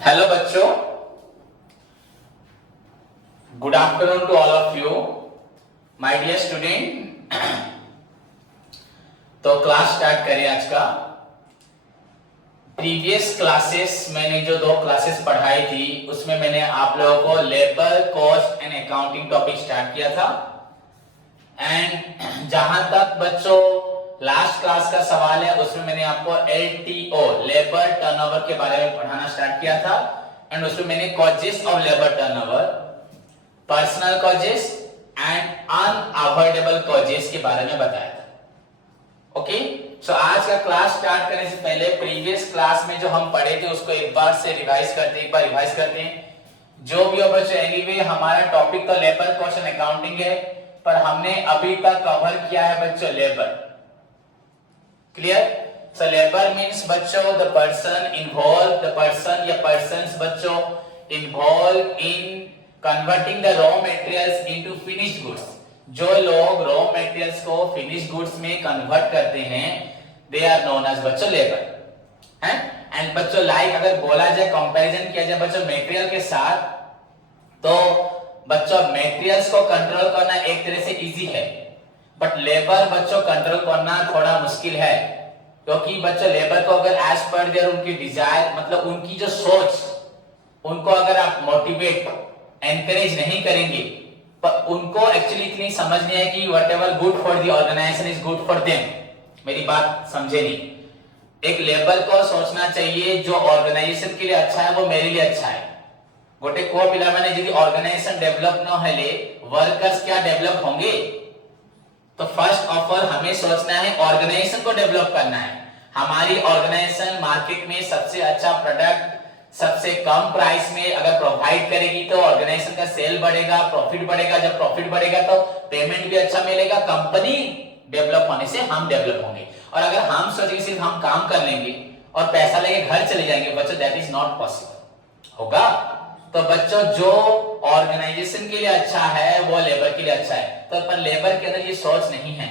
Hello बच्चों, good afternoon to all of you my dear student. तो class start करें आज का। प्रीवियस क्लासेस मैंने जो 2 क्लासेस पढ़ाई थी उसमें मैंने आप लोगों को labour cost and accounting topic start किया था। एंड जहां तक बच्चों लास्ट क्लास का सवाल है उसमें मैंने आपको LTO लेबर टर्नओवर के बारे में पढ़ाना स्टार्ट किया था। एंड उसमें मैंने causes of labour turnover, personal causes and unavoidable causes के बारे में बताया था। ओके, सो आज का क्लास स्टार्ट करने से पहले प्रीवियस क्लास में जो हम पढ़े थे उसको एक बार रिवाइज करते हैं। जो भी हो बच्चों, एनीवे हमारा टॉपिक तो लेबर कॉस्ट एंड अकाउंटिंग है, पर हमने अभी तक कवर किया है बच्चों labour. Clear? So labour means बच्चों the person involve, the person या पर्सन्स बच्चों involve in converting the raw materials into finished goods. जो लोग रॉ मटेरियल्स को फिनिश्ड गुड्स में कन्वर्ट करते हैं दे आर नोन एज बच्चों लेबर हैं। एंड बच्चों लाइक अगर बोला जाए, कंपैरिजन किया जाए बच्चों मटेरियल के साथ, तो बच्चों मटेरियल्स को कंट्रोल करना एक तरह से इजी है, बट लेबर बच्चों कंट्रोल करना थोड़ा मुश्किल है। क्योंकि बच्चों लेबर को अगर एज पर देयर उनकी डिजायर, मतलब उनकी जो सोच, उनको अगर आप मोटिवेट एनकरेज नहीं करेंगे, पर उनको एक्चुअली इतनी समझ नहीं है कि whatever good for the organisation is good for them. मेरी बात समझे नहीं? एक लेबर को सोचना चाहिए जो ऑर्गेनाइजेशन के लिए अच्छा है वो मेरे लिए अच्छा है। गोटे को पिला माने यदि ऑर्गेनाइजेशन डेवलप न हेले वर्कर्स क्या डेवलप होंगे? तो फर्स्ट ऑफ ऑल हमें सोचना है ऑर्गेनाइजेशन को डेवलप करना है। हमारी ऑर्गेनाइजेशन मार्केट में सबसे अच्छा प्रोडक्ट सबसे कम प्राइस में अगर प्रोवाइड करेगी तो ऑर्गेनाइजेशन का सेल बढ़ेगा, प्रॉफिट बढ़ेगा। जब प्रॉफिट बढ़ेगा तो पेमेंट भी अच्छा मिलेगा, कंपनी डेवलप होने से हम डेवलप होंगे। और अगर हम सोचेंगे सिर्फ हम काम कर लेंगे और पैसा लेके घर चले जाएंगे बच्चों, दैट इज नॉट पॉसिबल होगा। तो बच्चों जो ऑर्गेनाइजेशन के लिए अच्छा है वो लेबर के लिए अच्छा है, तो पर लेबर के अंदर ये सोच नहीं है।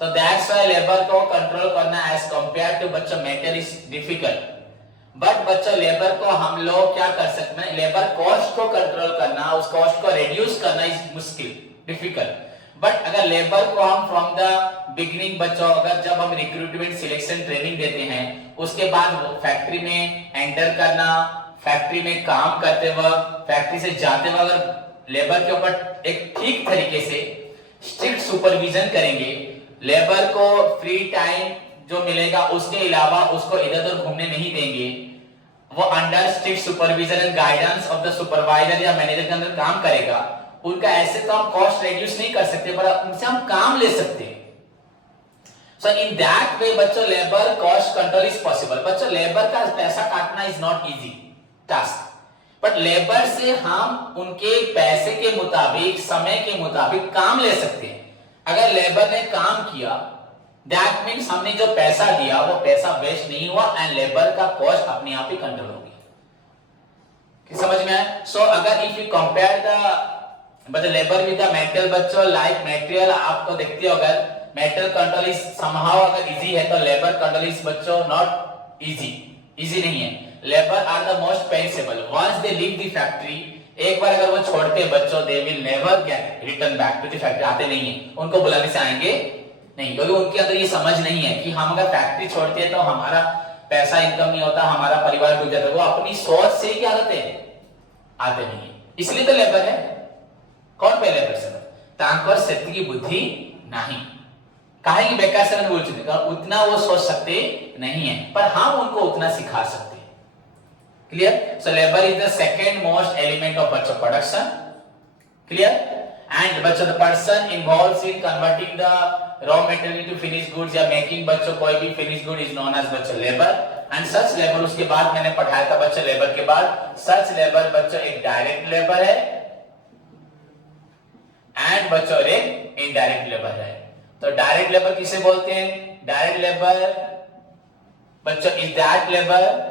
तो दैट्स व्हाई लेबर को कंट्रोल करना एज कंपेयर टू बच्चों मेटर इज डिफिकल्ट। बट बच्चों लेबर को हम लोग क्या कर सकते हैं, लेबर कॉस्ट को कंट्रोल करना, उस कॉस्ट को रिड्यूस करना इज मुश्किल, डिफिकल्ट। बट अगर लेबर को हम फ्रॉम द बिगिनिंग बच्चों, अगर जब हम रिक्रूटमेंट सिलेक्शन ट्रेनिंग देते हैं उसके बाद फैक्ट्री में एंटर करना, फैक्ट्री में काम करते वक्त, फैक्ट्री से जाते वक्त अगर लेबर के ऊपर एक ठीक तरीके से स्ट्रिक्ट सुपरविजन करेंगे, लेबर को फ्री टाइम जो मिलेगा उसके अलावा उसको इधर उधर घूमने नहीं देंगे, वो under strict supervision and guidance of the supervisor या मैनेजर के अंदर काम करेगा, उनका ऐसे तो हम कॉस्ट रिड्यूस नहीं कर सकते पर उनसे हम काम ले सकते हैं। सो इन दैट वे बच्चों labour cost control is possible. बच्चों लेबर का पैसा काटना is not easy task, but labour से हम उनके पैसे के मुताबिक, समय के मुताबिक काम ले सकते हैं। अगर लेबर ने काम किया दैट मींस हमने जो पैसा दिया वो पैसा वेस्ट नहीं हुआ एंड लेबर का कॉस्ट अपने आप ही कंट्रोल हो गया। समझ में आया? सो अगर if you compare the labour with the metal बच्चों, लाइक मटेरियल आपको देखते हो अगर मेटल कंट्रोल इज समहाउ अगर इजी है तो लेबर कंट्रोल इज बच्चों नॉट इजी नहीं है। Labour are the most perishable ones they leave the factory. एक बार अगर वो छोड़ते हैं बच्चों they will never get return back to the factory, आते नहीं है, उनको बुलाने से आएंगे नहीं, क्योंकि उनके अंदर ये समझ नहीं है कि हम अगर फैक्ट्री छोड़ते हैं तो हमारा पैसा इनकम नहीं होता, हमारा परिवार डूब जाता है। वो अपनी सोच से क्या आते नहीं है, इसलिए तो लेबर है। कौन पे लेबर से तांकर सेती की बुद्धि नहीं काहे की बेकार से बोल चुके, उतना वो सोच सकते नहीं है, पर हम उनको उतना सिखा सकते हैं। Clear? So labour is the second most element of बच्चों प्रोडक्शन। क्लियर? एंड बच्चों the person involves in converting the raw material into finished goods या मेकिंग बच्चों कोई भी finished good is known as बच्चों लेबर। एंड सच लेबर, उसके बाद मैंने पढ़ाया था बच्चों लेबर के बाद सच लेबर बच्चों एक डायरेक्ट लेबर है एंड बच्चों एक इनडायरेक्ट लेबर है। तो डायरेक्ट लेबर किसे बोलते हैं? डायरेक्ट लेबर बच्चों इज दैट लेबर,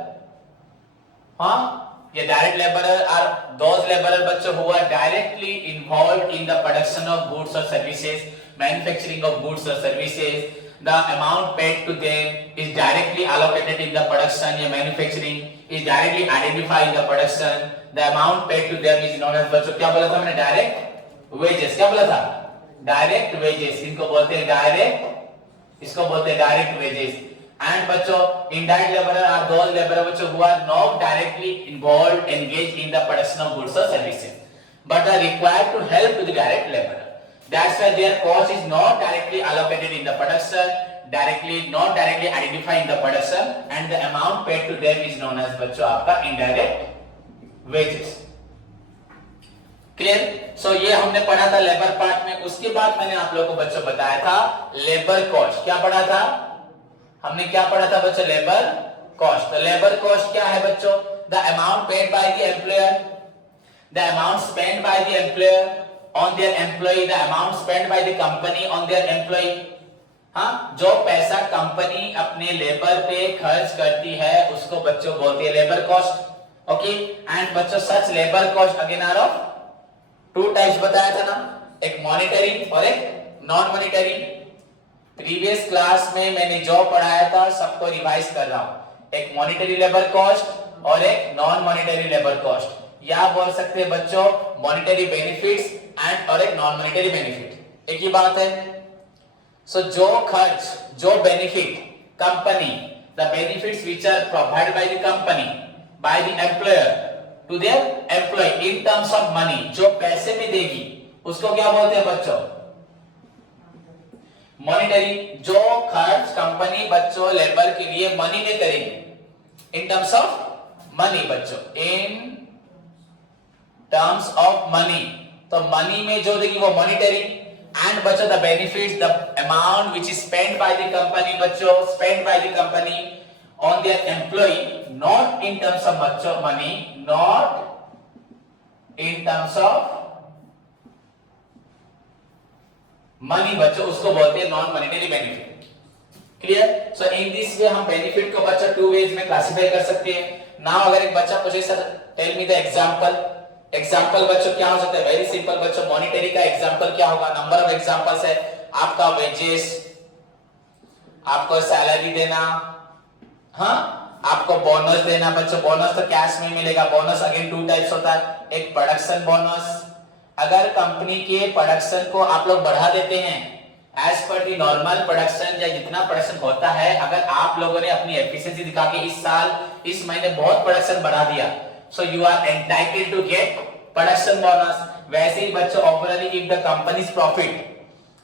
ये direct labour are those labour बच्चों who are directly involved in the production of goods or services, manufacturing of goods or services, the amount paid to them is directly allocated in the production या manufacturing, is directly identified in the production. The amount paid to them is known as, बच्चों क्या बोला था मैंने, direct wages. क्या बोला था, direct wages. इनको बोलते हैं डायरेक्ट, इसको बोलते हैं डायरेक्ट वेजेस. एंड बच्चों indirect laborer are those laborer बच्चों who are not directly involved, engaged in the production of goods or services, but are required to help to the direct laborer. That's why their cost is not directly allocated in the production, not directly identified in the production, and the amount paid to them is known as बच्चों आपका indirect wages. Clear? सो ये हमने पढ़ा था labour part में. उसके बाद मैंने आप लोगों को बच्चों बताया था लेबर कॉस्ट. क्या पढ़ा था हमने, क्या पढ़ा था बच्चों, लेबर कॉस्ट. तो लेबर कॉस्ट क्या है बच्चों, the amount paid by the employer, the amount spend by the employer on their employee, the amount spent by the company on their employee. हाँ, जो पैसा कंपनी अपने लेबर पे खर्च करती है उसको बच्चों बोलते हैं लेबर कॉस्ट. ओके. एंड बच्चों such labour cost again are of two types बताया था ना, एक मॉनिटरी और एक नॉन मॉनिटरी. प्रीवियस क्लास में मैंने जो पढ़ाया था सबको रिवाइज कर रहा हूं. एक मॉनिटरी लेबर कॉस्ट और एक नॉन मॉनिटरी लेबर कॉस्ट, या बोल सकते हैं बच्चों मॉनिटरी बेनिफिट्स एंड और एक नॉन मॉनिटरी बेनिफिट. एक ही बात है. सो जो खर्च, जो benefit company, the benefits which are provided by the company by the employer to their employ in terms of money, जो पैसे में देगी उसको क्या बोलते हैं बच्चों, मॉनिटरी. जो खर्च कंपनी बच्चों लेबर के लिए मनी में करेगी इन टर्म्स ऑफ मनी बच्चों, इन टर्म्स ऑफ मनी. तो मनी में जो देगी वो मॉनिटरी. एंड बच्चों the benefits, the amount which is spent by the company बच्चों, spent by the company on their employ, not in terms of बच्चों money, not in terms of money बच्चों, उसको बोलते हैं non monetary benefit. Clear? So in this way हम benefit को बच्चों two ways में क्लासिफाई कर सकते हैं. नाउ अगर एक बच्चा पूछे sir tell me the example, example बच्चों क्या हो सकता है, वेरी सिंपल बच्चों. मॉनिटरी का एग्जाम्पल क्या होगा, नंबर ऑफ एग्जाम्पल्स है. आपका वेजेस, आपको सैलरी देना, हाँ, आपको बोनस देना बच्चों. बोनस तो कैश में मिलेगा. बोनस अगेन टू टाइप्स होता है, एक प्रोडक्शन बोनस. अगर कंपनी के प्रोडक्शन को आप लोग बढ़ा देते हैं as per the normal production या जितना प्रोडक्शन होता है, अगर आप लोगों ने अपनी एफिशिएंसी दिखा के इस साल, इस महीने बहुत प्रोडक्शन बढ़ा दिया, so you are entitled to get production bonus. वैसे ही बच्चों overall if the company's profit,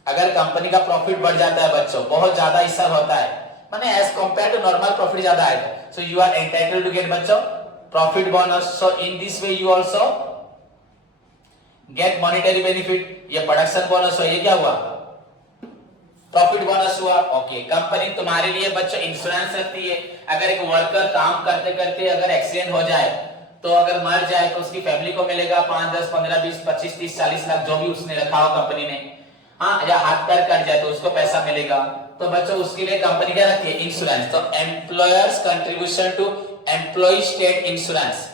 अगर कंपनी का प्रॉफिट बढ़ जाता है बच्चों, बहुत ज्यादा हिस्सा होता है, माने as compare to normal profit ज्यादा आएगा, so you are entitled to get बच्चों profit bonus. so in this way you also get monetary benefit. ये प्रोडक्शन बोनस हो, ये क्या हुआ, प्रॉफिट बोनस हुआ. ओके. कंपनी तुम्हारे लिए बच्चों इंश्योरेंस रखती है. अगर एक वर्कर काम करते करते अगर एक्सीडेंट हो जाए, तो अगर मर जाए तो उसकी फैमिली को मिलेगा 5, 10, 15, 20, 25, 30, 40 लाख जो भी उसने रखा हो कंपनी ने. हाँ, या हाथ पैर कट जाए तो उसको पैसा मिलेगा. तो बच्चों उसके लिए कंपनी क्या रखती है, इंश्योरेंस. तो employers contribution to employ state insurance,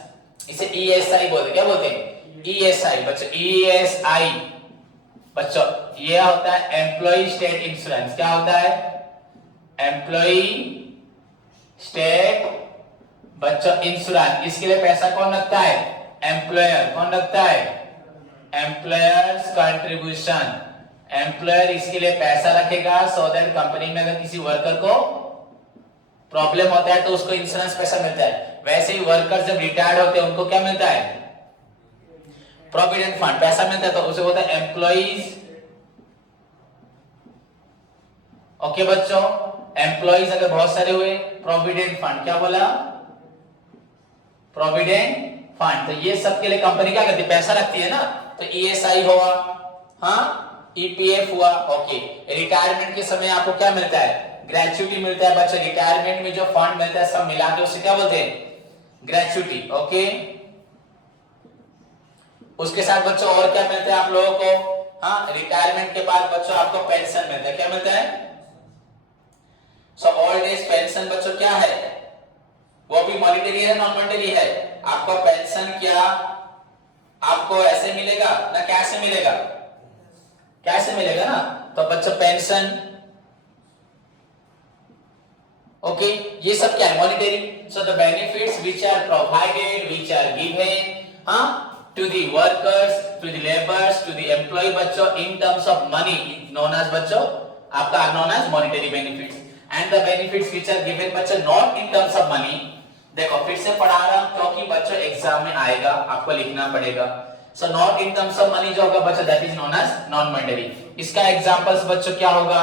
इसे ईएसआई बोलते हैं. क्या बोलते हैं, ईएसआई बच्चों. ईएसआई बच्चों ये होता है एम्प्लॉय स्टेट इंश्योरेंस. क्या होता है, एम्प्लॉय स्टेट बच्चों इंश्योरेंस. इसके लिए पैसा कौन रखता है, एम्प्लॉयर. कौन रखता है, एम्प्लॉयर्स कंट्रीब्यूशन. एम्प्लॉयर इसके लिए पैसा रखेगा सो दैट कंपनी में अगर किसी वर्कर को प्रॉब्लम होता है तो उसको इंश्योरेंस पैसा मिलता है. वैसे ही वर्कर जब रिटायर्ड होते हैं उनको क्या मिलता है, प्रोविडेंट फंड पैसा मिलता है. तो उसे बोलता है एम्प्लॉइज. ओके बच्चों, एम्प्लॉइज अगर बहुत सारे हुए, प्रोविडेंट फंड. क्या बोला, प्रोविडेंट फंड. तो ये सब के लिए कंपनी क्या करती है, पैसा रखती है ना. तो ईएसआई हुआ, हाँ, ईपीएफ हुआ. ओके. रिटायरमेंट के समय आपको क्या मिलता है, ग्रेच्युटी मिलता है बच्चों. रिटायरमेंट में जो फंड मिलता है सब मिला के उसे क्या बोलते हैं, ग्रेच्युटी. ओके. उसके साथ बच्चों और क्या मिलता है आप लोगों को, हाँ, रिटायरमेंट के बाद बच्चों आपको पेंशन मिलता है. क्या मिलता है, सो ओल्ड एज पेंशन बच्चों क्या है, वो भी मॉनिटरी है, नॉन मॉनिटरी है. आपको पेंशन क्या आपको ऐसे मिलेगा ना, कैसे मिलेगा, कैसे मिलेगा ना. तो बच्चों पेंशन ओके, ये सब क्या है? Monetary. So the benefits which are provided, which are given to the workers, to the labours, to the employ बच्चों in terms of money known as बच्चों आपका known as monetary benefits. And the benefits which are given बच्चों not in terms of money. देखो फिर से पढ़ा रहा हूं क्योंकि बच्चों एग्जाम में आएगा, आपको लिखना पड़ेगा. So not in terms of money जो होगा बच्चों that is known as non monetary. इसका एग्जांपल्स बच्चों क्या होगा?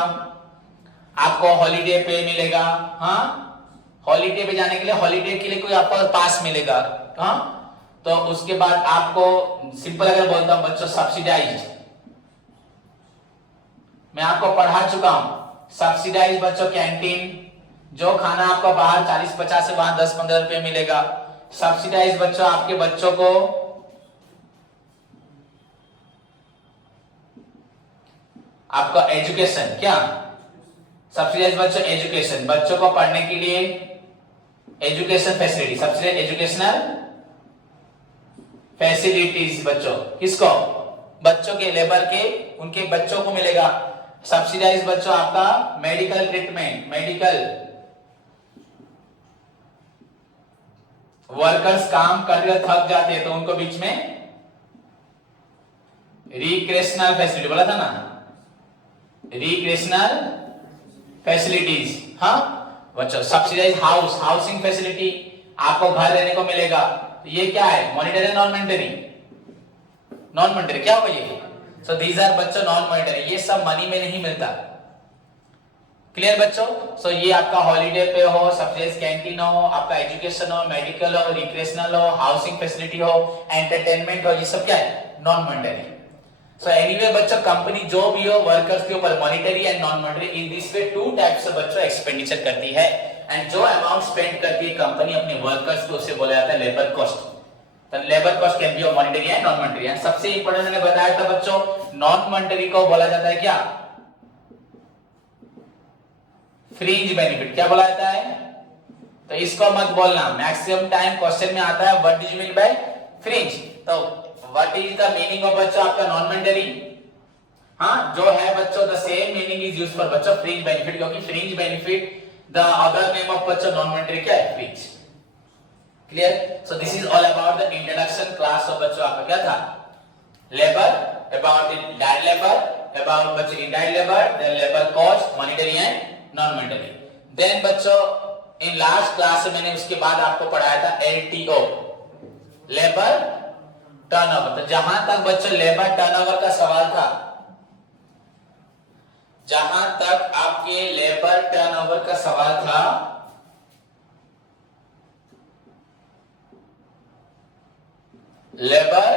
आपको हॉलीडे पे मिलेगा. हाँ, हॉलीडे पे जाने के लिए, हॉलीडे के लिए कोई आपको पास मिलेगा. हाँ, तो उसके बाद आपको सिंपल अगर बोलता हूं बच्चों सब्सिडाइज, मैं आपको पढ़ा चुका हूं. सब्सिडाइज बच्चों कैंटीन, जो खाना आपको बाहर 40-50 से वहां 10-15 रुपए मिलेगा. सब्सिडाइज बच्चों आपके बच्चों को आपका एजुकेशन, क्या सब्सिडाइज बच्चों? एजुकेशन, बच्चों को पढ़ने के लिए education facility, subsidise educational facilities बच्चों. किसको? बच्चों के, लेबर के, उनके बच्चों को मिलेगा. सब्सिडाइज बच्चों आपका मेडिकल ट्रीटमेंट, मेडिकल वर्कर्स काम करके थक जाते हैं तो उनको बीच में रिक्रेशनल फैसिलिटी बोला था ना, रिक्रेशनल फैसिलिटीज. हाँ बच्चों, सब्सिडाइज हाउस, हाउसिंग फैसिलिटी, आपको घर रहने को मिलेगा. तो ये क्या है? Monetary non monetary? Non monetary. क्या होगा ये? सो दीज आर बच्चों नॉन मॉनिटरी. ये सब मनी में नहीं मिलता. क्लियर बच्चों? सो ये आपका हॉलीडे पे हो, सब्सिडाइज कैंटीन हो, आपका एजुकेशन हो, मेडिकल हो, रिक्रेशनल हो, हाउसिंग फैसिलिटी हो, एंटरटेनमेंट हो, ये सब क्या है? Non monetary. सो एनीवे बच्चों, कंपनी जो भी हो वर्कर्स के ऊपर monetary and non monetary, in this way two types से बच्चों एक्सपेंडिचर करती है. एंड जो अमाउंट स्पेंड करती है कंपनी अपने वर्कर्स को, उसे बोला जाता है लेबर कॉस्ट. तो labour cost can be monetary and non monetary. And सबसे इंपॉर्टेंट मैंने बताया था बच्चों, नॉन मॉनिटरी को बोला जाता है क्या? Fringe benefit. क्या बोला जाता है? तो इसको मत बोलना, मैक्सिमम टाइम क्वेश्चन में आता है what do you mean by fringe. तो what is the meaning of बच्चों आपका नॉन मॉनिटरी? हाँ, जो है बच्चों the same meaning is used for बच्चों फ्रिंज बेनिफिट, क्योंकि fringe benefit the other name of बच्चों नॉन मॉनिटरी क्या है? Fringe. Clear? So this is all about the introduction class of बच्चों आपका क्या था? Labour, about the direct labour, about बच्चों indirect labour, then labour cost, monetary and non monetary. Then बच्चों in last class में मैंने उसके बाद आपको पढ़ाया था एलटीओ, लेबर टर्नओवर. तो जहां तक बच्चों लेबर टर्नओवर का सवाल था, जहां तक आपके लेबर टर्नओवर का सवाल था, लेबर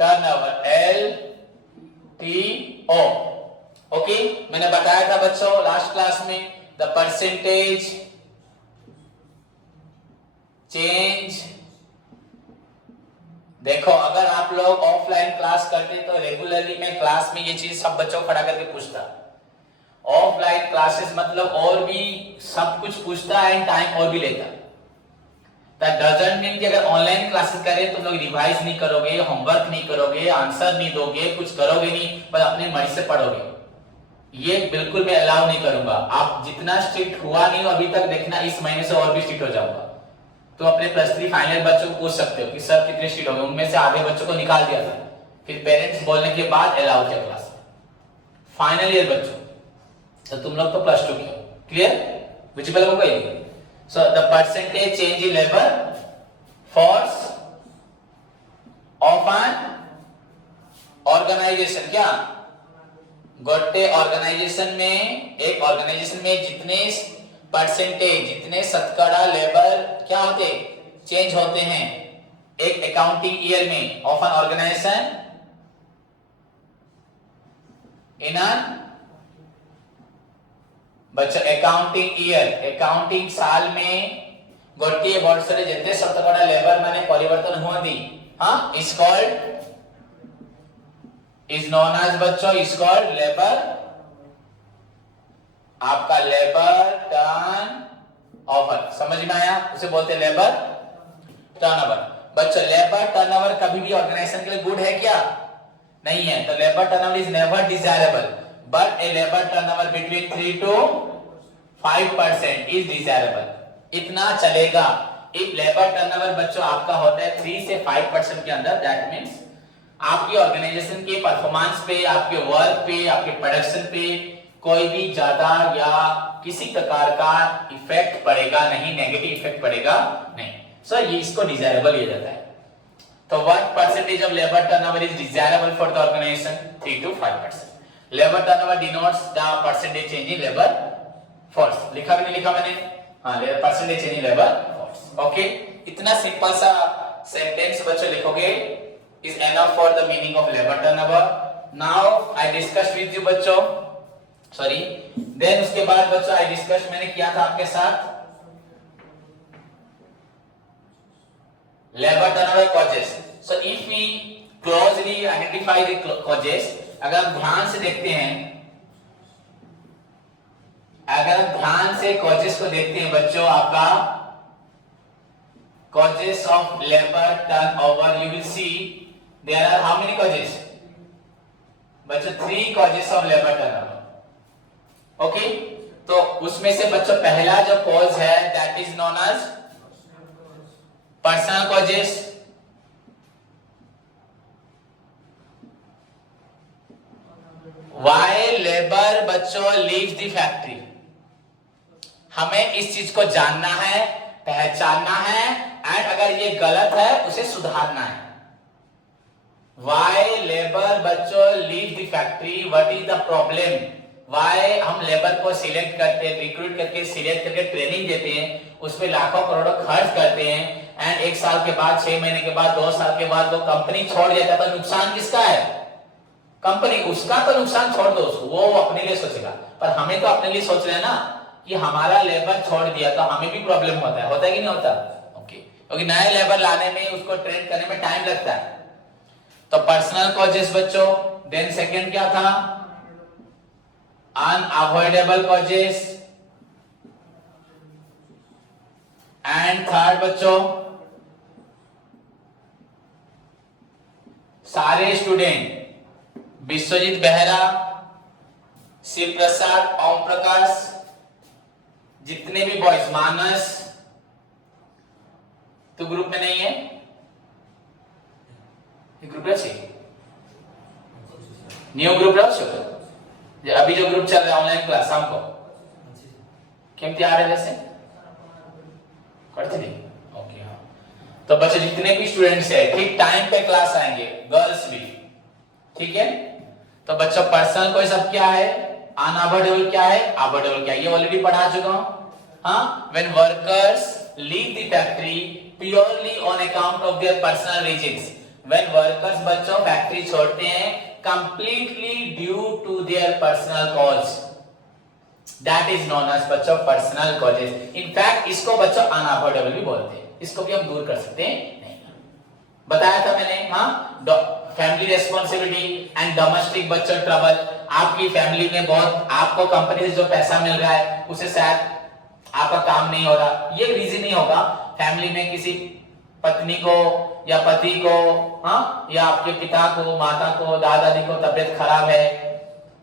टर्नओवर LTO, ओके, मैंने बताया था बच्चों लास्ट क्लास में द परसेंटेज चेंज. देखो अगर आप लोग ऑफलाइन क्लास करते तो रेगुलरली मैं क्लास में ये चीज सब बच्चों को खड़ा करके पूछता. ऑफलाइन क्लासेस मतलब और भी सब कुछ पूछता एंड टाइम और भी लेता. दैट डजंट मीन कि अगर ऑनलाइन क्लासेस करें तुम लोग रिवाइज नहीं करोगे, होमवर्क नहीं करोगे, आंसर नहीं दोगे, कुछ करोगे नहीं, बस अपने मर्जी से पढ़ोगे. ये बिल्कुल मैं अलाउ नहीं करूंगा. आप जितना स्ट्रिक्ट हुआ नहीं हो अभी तक, देखना इस महीने से और भी स्ट्रिक्ट हो जाऊंगा. तो अपने +3 फाइनल बच्चों को पूछ सकते हो कि सर कितने स्ट्रिक्ट हो गए. उनमें से आधे बच्चों को निकाल दिया था, फिर पेरेंट्स बोलने के बाद अलाउ किया क्लास. फाइनल ईयर बच्चों, तो तुम लोग तो +2 के हो. क्लियर? विजिबल हो गई? So the percentage change in labour force of an organisation. क्या? गोटे ऑर्गेनाइजेशन में, एक ऑर्गेनाइजेशन में जितने परसेंटेज, जितने शतकड़ा लेबर क्या होते, चेंज होते हैं एक अकाउंटिंग ईयर में of an organisation in an बच्चा अकाउंटिंग ईयर, अकाउंटिंग साल में गोटे वर्ष रे जितने शतकड़ा लेबर माने परिवर्तन हुआ. हाँ, is called, is known as बच्चों, इज कॉल्ड लेबर, आपका लेबर टर्न ओवर. समझ में आया? उसे बोलते हैं लेबर टर्नओवर. बच्चों लेबर टर्नओवर कभी भी ऑर्गेनाइजेशन के लिए गुड है क्या? नहीं है. तो labour turnover is never desirable, but a labour turnover between 3 to 5% is desirable, इतना चलेगा। इफ लेबर टर्नओवर बच्चों आपका होता है 3 से 5% के अंदर, दैट मींस आपकी ऑर्गेनाइजेशन के परफॉर्मेंस पे, आपके वर्क पे, आपके प्रोडक्शन पे कोई भी ज्यादा या किसी प्रकार का इफेक्ट पड़ेगा नहीं, नेगेटिव इफेक्ट पड़ेगा नहीं। सो ये इसको डिजायरेबल किया जाता है। तो what percentage of labour turnover is desirable for the organisation? 3 to 5%। Labour turnover denotes the percentage change in labour force. लिखा भी नहीं लिखा मैंने? हाँ, labour percentage change in labour force. Okay, इतना सिंपल सा सेंटेंस बच्चों लिखोगे is enough for the meaning of labor turnover. Now I discussed with you बच्चों, sorry, then उसके बाद बच्चों I discussed मैंने किया था आपके साथ labor turnover causes. So if we closely identify the causes, अगर हम ध्यान से देखते हैं, अगर हम ध्यान से causes को देखते हैं बच्चों, आपका causes of labor turnover, you will see there are how many causes? बच्चों 3 causes of labor turnover. Okay? तो उसमें से बच्चों पहला जो cause है that is known as personal causes. Why labor बच्चों leaves the factory? हमें इस चीज को जानना है, पहचानना है, एंड अगर ये गलत है उसे सुधारना है। Why labor बच्चों leave the factory? What is the problem? Why हम लेबर को सिलेक्ट करते हैं, रिक्रूट करके सिलेक्ट करके ट्रेनिंग देते हैं, उसपे लाखों करोड़ों खर्च करते हैं, एंड 1 साल के बाद, 6 महीने के बाद, 2 साल के बाद वो कंपनी छोड़ देता, तो नुकसान किसका है? कंपनी। उसका तो नुकसान छोड़ दो उसको, वो अपने लिए सोचेगा, पर हमें तो अपने लिए सोच रहे हैं ना कि हमारा लेबर छोड़ दिया तो हमें भी प्रॉब्लम होता है कि नहीं होता? ओके, क्योंकि नए लेबर लाने में, उसको ट्रेन करने में टाइम लगता है। तो पर्सनल कॉजेस बच्चों, देन सेकंड क्या था? अनअवॉइडेबल कॉजेस, एंड थर्ड बच्चों सारे स्टूडेंट, विश्वजीत बेहरा, शिव प्रसाद, ओम प्रकाश, जितने भी बॉयज, मानस तो ग्रुप में नहीं है, ग्रुप है न्यू ग्रुप अभी जो ग्रुप चल रहा है ऑनलाइन क्लास शाम को केमती आ रहे जैसे करते नहीं। ओके, हाँ, तो बच्चे जितने भी स्टूडेंट्स है ठीक टाइम पे क्लास आएंगे, गर्ल्स भी, ठीक है? तो बच्चों पर्सनल कोई सब क्या है, अनअवॉइडेबल क्या है, अवॉइडेबल क्या है, ये ऑलरेडी पढ़ा चुका हूं। हाँ, when workers leave the factory purely on account of their personal reasons, when workers बच्चों फैक्ट्री छोड़ते हैं completely due to their personal cause, that is known as बच्चों पर्सनल कॉजेस। इनफैक्ट इसको बच्चों अनअवॉइडेबल भी बोलते हैं, इसको भी हम दूर कर सकते हैं नहीं, बताया था मैंने। हाँ, फैमिली रेस्पॉन्सिबिलिटी एंड डोमेस्टिक बच्चों ट्रबल, आपकी फैमिली में बहुत, आपको कंपनी से जो पैसा मिल रहा है उसे शायद आपका काम नहीं हो रहा, ये रीजन नहीं होगा, फैमिली में किसी पत्नी को या पति को, हाँ, या आपके पिता को, माता को, दादाजी को तबीयत खराब है,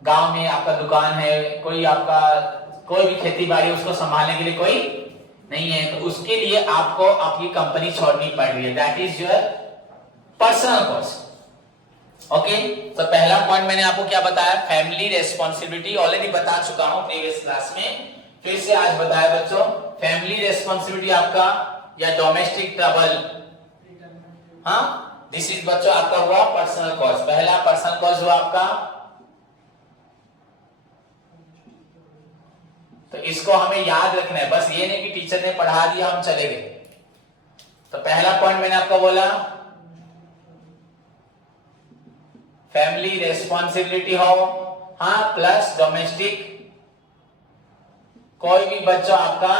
गांव में आपका दुकान है, कोई आपका कोई भी खेती बाड़ी उसको संभालने के लिए कोई नहीं है, तो उसके लिए आपको आपकी कंपनी छोड़नी पड़ रही है, that is your personal cost. Okay, तो पहला पॉइंट मैंने आपको क्या बताया, फैमिली रेस्पॉन्सिबिलिटी, ऑलरेडी बता चुका हूं प्रीवियस क्लास में, फिर से आज बताया बच्चों, फैमिली रेस्पॉन्सिबिलिटी आपका या डोमेस्टिक ट्रबल, हाँ, दिस इज बच्चों आपका हुआ पर्सनल कॉस्ट। पहला पर्सनल कॉस्ट हुआ आपका, तो इसको हमें याद रखना है, बस ये नहीं कि टीचर ने पढ़ा दिया हम चले गए। तो पहला पॉइंट मैंने आपको बोला फैमिली रेस्पॉन्सिबिलिटी हो, हाँ, प्लस डोमेस्टिक, कोई भी बच्चा आपका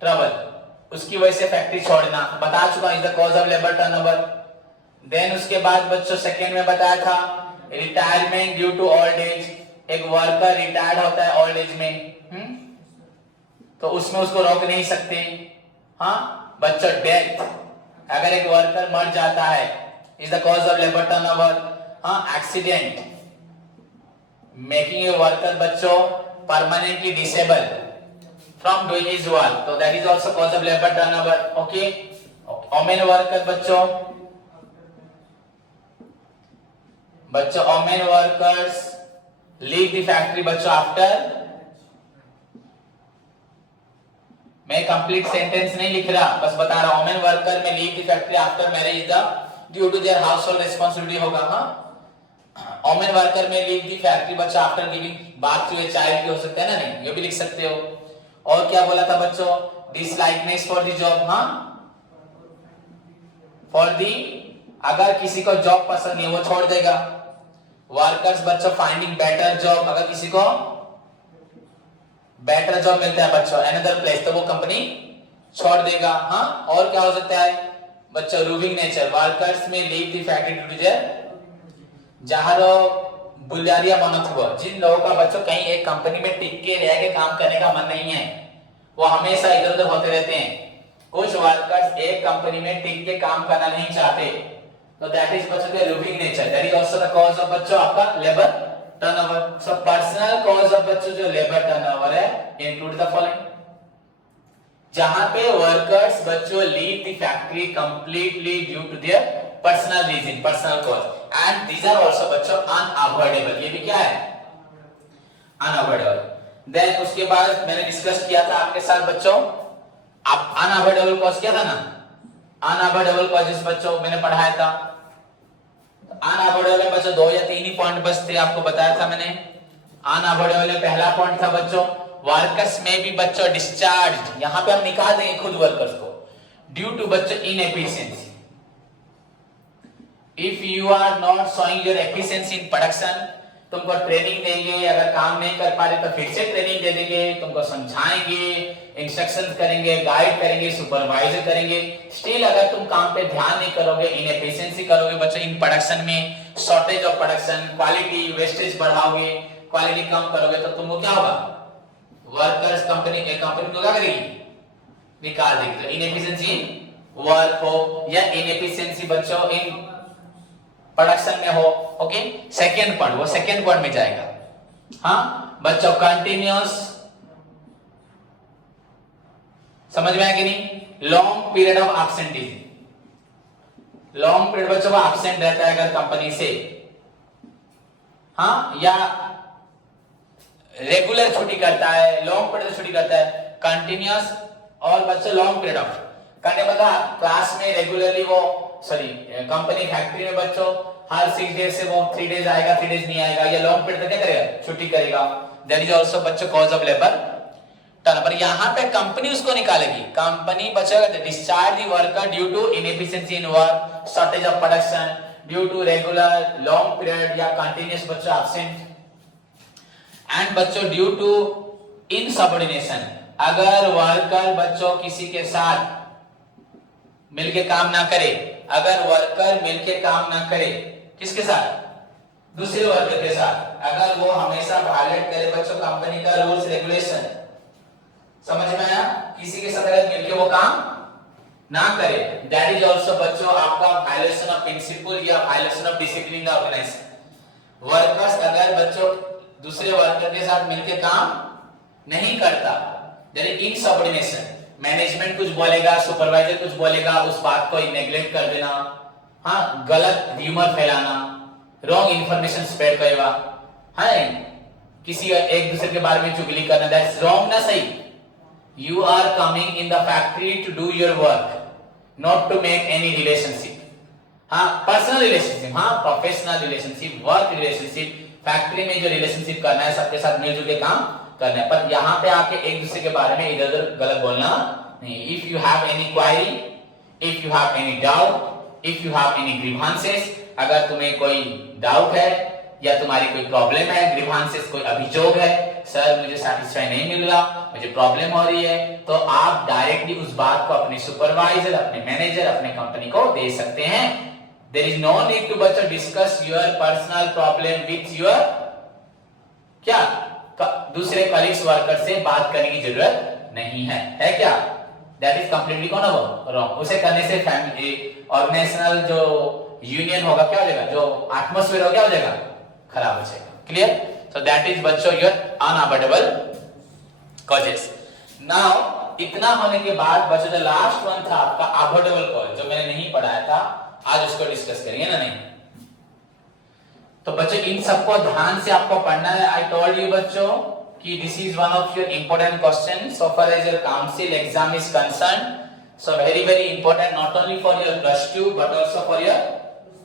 ट्रबल, उसकी वजह से फैक्ट्री छोड़ना, बता चुका is the cause of labour turnover. Then उसके बाद बच्चों सेकंड में बताया था retirement due to old age, एक वर्कर रिटायर्ड होता है ओल्ड एज में, तो उसमें उसको रोक नहीं सकते। हाँ बच्चों, डेथ, अगर एक वर्कर मर जाता है is the cause of labour turnover. हाँ, एक्सीडेंट, मेकिंग ए वर्कर बच्चों permanently disabled from doing his work, so that is also cause of labor turnover. Okay, women worker बच्चों women workers leave the factory बच्चों after, मैं complete sentence नहीं लिख रहा, बस बता रहा हूं, women worker में leave the factory after marriage the due to their household responsibility होगा. हाँ, women worker में leave the factory बच्चों after giving birth to a child भी हो सकता है ना, नहीं ये भी लिख सकते हो. और क्या बोला था बच्चों, dislikeness for the job. हाँ, for the, अगर किसी को जॉब पसंद नहीं है वो छोड़ देगा. वर्कर्स बच्चों फाइंडिंग बेटर जॉब, अगर किसी को बेटर जॉब मिलता है बच्चों अनदर प्लेस, तो वो कंपनी छोड़ देगा. हाँ, और क्या हो सकता है बच्चों, रूविंग नेचर, वर्कर्स में leave the factory due to their, जहारो बुलारिया मनोत्व, जिन लोगों का बच्चों कहीं एक कंपनी में टिक के रह के काम करने का मन नहीं है, वो हमेशा इधर उधर होते रहते हैं. कुछ वर्कर्स एक कंपनी में टिक के काम करना नहीं चाहते, तो दैट इज बच्चों का roving nature. That is also the cause of बच्चों आपका labour turnover. So personal cause of बच्चों जो लेबर टर्नओवर है इंक्लूड द फॉलोइंग, जहां पे वर्कर्स बच्चों leave the factory completely due to their personal reason, personal cause, and these are also बच्चों unavoidable. ये भी क्या है, अनअवॉइडेबल. देन उसके बाद मैंने डिस्कस किया था आपके साथ बच्चों, आप अनअवॉइडेबल कॉज किया था ना, अनअवॉइडेबल कॉजेस बच्चों मैंने पढ़ाया था. अनअवॉइडेबल बच्चों 2 या 3 ही पॉइंट बस थे, आपको बताया था मैंने. अनअवॉइडेबल पहला पॉइंट था बच्चों, वर्कर्स में भी बच्चों डिस्चार्ज, यहां पे हम निकाल देंगे खुद वर्कर्स को, ड्यू टू बच्चों inefficiency. If you are not showing your efficiency in production, तुमको ट्रेनिंग देंगे, अगर काम नहीं कर पा रहे तो फिर से ट्रेनिंग दे देंगे, तुमको समझाएंगे, इंस्ट्रक्शंस करेंगे, गाइड करेंगे, सुपरवाइजर करेंगे. स्टिल अगर तुम काम पे ध्यान नहीं करोगे, इनएफिशिएंसी करोगे बच्चों इन प्रोडक्शन में, shortage of production, quality wastage बढ़ाओगे, क्वालिटी कम करोगे, तो तुमको क्या होगा, वर्कर्स कंपनी को क्या करेगी, निकाल देगी. तो इनएफिशिएंसी वर्क हो या इनएफिशिएंसी बच्चों इन प्रोडक्शन में हो. ओके, सेकंड पॉइंट, वो सेकंड पॉइंट में जाएगा. हाँ बच्चों, कंटिन्यूअस, समझ में आया कि नहीं, long period of absentees, long period बच्चों वो एब्सेंट रहता है अगर कंपनी से, हाँ, या रेगुलर छुट्टी करता है, लॉन्ग पीरियड छुट्टी करता है, कंटिन्यूअस और बच्चों लॉन्ग पीरियड ऑफ करने बता, क्लास में रेगुलरली वो कंपनी फैक्ट्री में बच्चों हर 6 डेज से वो 3 डेज आएगा, 3 डेज नहीं आएगा, या लॉन्ग पीरियड तक क्या करेगा, छुट्टी करेगा. दैट इज आल्सो बच्चों कॉज ऑफ लेबर टर्नओवर. यहां पे कंपनी उसको निकालेगी, कंपनी बच्चों discharge the worker due to inefficiency in work, shortage of production, due to regular long period या कंटिन्यूअस बच्चों एब्सेंट, एंड बच्चों ड्यू टू इनसबऑर्डिनेशन, अगर वर्कर बच्चों किसी के साथ मिलके काम ना करे, अगर वर्कर मिलके काम ना करे, किसके साथ, दूसरे वर्कर के साथ, अगर वो हमेशा वायलेट करे बच्चों कंपनी का रूल्स रेगुलेशन, समझ में आया, किसी के साथ अगर मिलके वो काम ना करे, दैट इज आल्सो बच्चों आपका वायलेशन ऑफ प्रिंसिपल या वायलेशन ऑफ डिसिप्लिन का ऑर्गेनाइजेशन. वर्कर्स अगर बच्चों दूसरे वर्कर के साथ मिलके काम नहीं करता, दैट इज इनसबऑर्डिनेशन, मैनेजमेंट कुछ बोलेगा, सुपरवाइजर कुछ बोलेगा, उस बात को नेग्लेक्ट कर देना, हाँ, गलत र्यूमर फैलाना, रॉन्ग इंफॉर्मेशन स्प्रेड करना, हाँ, किसी एक दूसरे के बारे में चुगली करना, दैट्स रॉन्ग ना, सही. You are coming in the factory to do your work, not to make any relationship. हाँ, पर्सनल रिलेशनशिप, हाँ, professional relationship, work relationship, factory में जो रिलेशनशिप करना है सबके साथ मिलजुल के काम करना है, पर यहाँ पे आके एक दूसरे के बारे में इधर उधर गलत बोलना नहीं. If you have any query, if you have any doubt, if you have any grievances, अगर तुम्हें कोई डाउट है या तुम्हारी कोई प्रॉब्लम है, ग्रीवांसेस कोई अभियोग है, सर मुझे सैटिस्फाई नहीं मिल रहा, मुझे प्रॉब्लम हो रही है, तो आप डायरेक्टली उस बात को अपने सुपरवाइजर, अपने मैनेजर, अपने कंपनी को दे सकते हैं. There is no need to बच्चों discuss your personal problem with your क्या दूसरे कलीग्स वर्कर से बात करने की जरूरत नहीं है क्या? दैट इज कंप्लीटली कौन हो रॉन्ग. उसे करने से फैमिली ऑर्गेनाइजेशनल जो यूनियन होगा क्या हो जाएगा, जो एटमॉस्फेयर हो क्या हो जाएगा, खराब हो जाएगा. क्लियर? So that is बच्चों your unavoidable कॉजेस। नाउ इतना होने के बाद बचा जो लास्ट वन था आपका अवॉइडेबल कॉज, जो मैंने नहीं पढ़ाया था, आज उसको डिस्कस करेंगे ना नहीं। तो बच्चों इन सबको ध्यान से आपको पढ़ना है। आई टोल्ड यू बच्चों कि this is one of your important question so far as your council exam is concern. So very very important not only for your +2 but also for your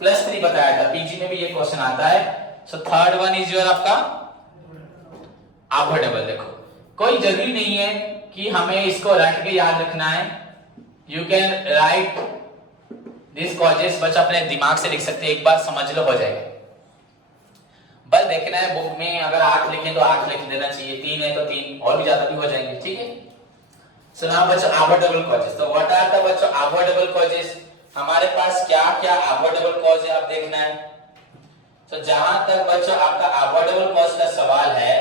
+3 बताया था, पीजी में भी ये question आता है। So third one is your आपका avoidable. देखो कोई जरूरी नहीं है कि हमें इसको रट के याद रखना है। You can write this causes, बच्चा अपने दिमाग से लिख सकते हैं, एक बार समझ लो हो जाएगा। बस देखना है बुक में अगर 8 लिखे तो 8 लिख देना चाहिए, 3 है तो 3 और भी ज्यादा भी हो जाएंगे, ठीक है। सो नाउ बच्चों अवॉइडेबल कॉजेस। तो व्हाट आर द बच्चों अवॉइडेबल कॉजेस? हमारे पास क्या क्या अवॉइडेबल कॉज है आप देखना है। तो जहां तक बच्चों आपका अवॉइडेबल कॉज का सवाल है,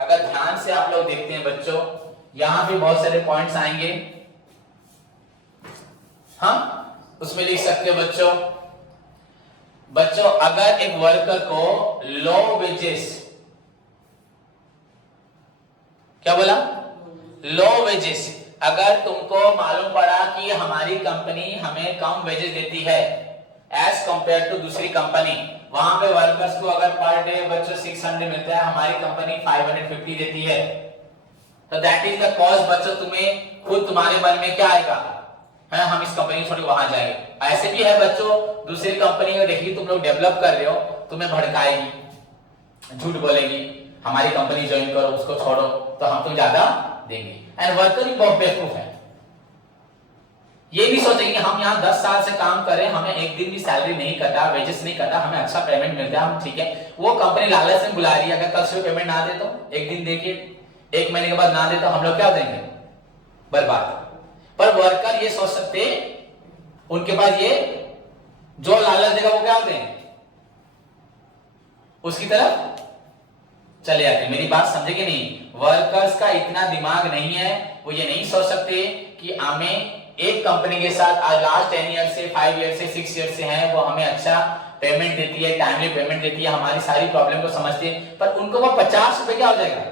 अगर ध्यान से आप लोग देखते हैं बच्चों, यहां भी बहुत सारे पॉइंट्स आएंगे, हाँ उसमें लिख सकते हो बच्चों अगर एक वर्कर को लो वेजेस, क्या बोला, लो वेजेस, अगर तुमको मालूम पड़ा कि हमारी कंपनी हमें कम वेजेस देती है एज कंपेयर टू दूसरी कंपनी, वहां पे वर्कर्स को अगर पर डे बच्चों 600 मिलता है, हमारी कंपनी 550 देती है, तो दैट इज द कॉज बच्चों, तुम्हें खुद तुम्हारे मन में क्या आएगा, है हम इस कंपनी छोड़ के वहां जाएंगे। ऐसे भी है बच्चों, दूसरी कंपनी में देखिए तुम लोग डेवलप कर रहे हो, तुम्हें भड़काएगी, झूठ बोलेगी, हमारी कंपनी ज्वाइन करो, उसको छोड़ो तो हम तुम ज्यादा देंगे। एंड वर्कर भी बहुत बेवकूफ है, ये भी सोचेंगे हम यहाँ 10 साल से काम कर रहे हैं, हमें एक दिन भी सैलरी नहीं कटा, वेजेस नहीं कटा, हमें अच्छा पेमेंट मिलता है, हम ठीक है। वो कंपनी लालच में बुला रही है, अगर कल से पेमेंट ना दे तो, एक दिन देखिए 1 महीने के बाद ना दे तो हम लोग क्या देंगे, बर्बाद। पर वर्कर ये सोच सकते, उनके पास ये जो लालच देगा वो क्या देंगे, उसकी तरफ चले जाते। मेरी बात समझे कि नहीं? वर्कर्स का इतना दिमाग नहीं है, वो ये नहीं सोच सकते कि हमें एक कंपनी के साथ आज लास्ट 10 ईयर से 5 ईयर से 6 ईयर से है, वो हमें अच्छा पेमेंट देती है, टाइमली पेमेंट देती है, हमारी सारी प्रॉब्लम को समझती है, पर उनको वो 50 रुपए क्या हो जाएगा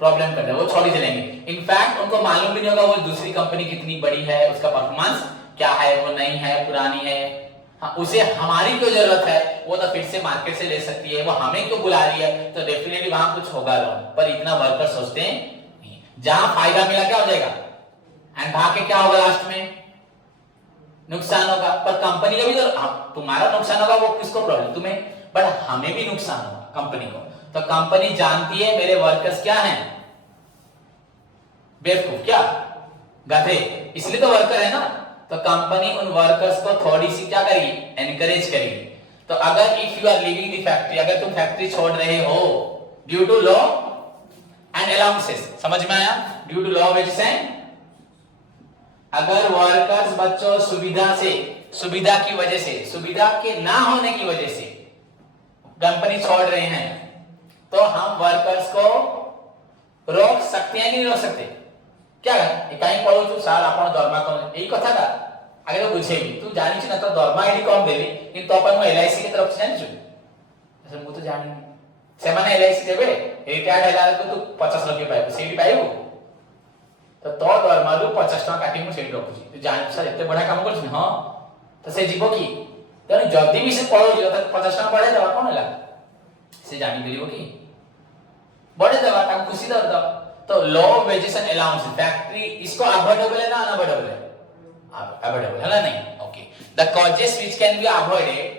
प्रॉब्लम कर दे, वो छोड़ ही चलेंगे। इनफैक्ट उनको मालूम भी नहीं होगा वो दूसरी कंपनी कितनी बड़ी है, उसका परफॉर्मेंस क्या है, वो नई है पुरानी है, हाँ उसे हमारी क्यों जरूरत है, वो तो फिर से मार्केट से ले सकती है, वो हमें क्यों बुला रही है, तो डेफिनेटली वहां कुछ होगा रॉन्ग। पर इतना वर्कर सोचते हैं, जहां फायदा मिला क्या हो जाएगा, एंड भाग के क्या होगा लास्ट में, नुकसान होगा। पर कंपनी का भी तो, तुम्हारा नुकसान होगा, वो किसको प्रॉब्लम, तुम्हें, बट हमें भी नुकसान होगा कंपनी को। तो कंपनी जानती है मेरे वर्कर्स क्या हैं, बेवकूफ, क्या गधे, इसलिए तो वर्कर है ना। तो कंपनी उन वर्कर्स को थोड़ी सी क्या करेगी, एनकरेज करेगी। तो अगर if you are leaving the factory, अगर तुम फैक्ट्री छोड़ रहे हो due to low and allowances, समझ में आया, due to low wages and, अगर वर्कर्स बच्चों सुविधा से, सुविधा की वजह से, सुविधा के ना होने की वजह से कंपनी छोड़ रहे हैं, तो हम वर्कर्स को रोक सकते हैं नहीं रोक सकते, क्या कहीं पढ़ो तू साल आपण दरमा कोन यही कथा का आगे तो बुझेबी, तू जानी छ ना तो दरमा आईडी कम देली कि तो अपन एलआईसी के तरफ से जानी छ, ऐसे मु तो जानी नहीं, से माने एलआईसी देबे रिटायर्ड हैला तो तू 50 लाख पाइबो, सेडी पाइबो, तो दरमा रु 50 टका काटी मु सेडी रखुची, तू जानी सर एते बडा काम करछ हां, तो से जीवो की तेनु जल्दी भी से पढ़ो जो तक 50 टका पड़े दवा कोन होला, से जानी परिबो की बड़े दवा ता खुशी दर दो। तो low wages and allowance factory इसको अवॉइडेबल है ना अनअवॉइडेबल है, अवॉइडेबल है ना नहीं, okay. The causes which can be avoided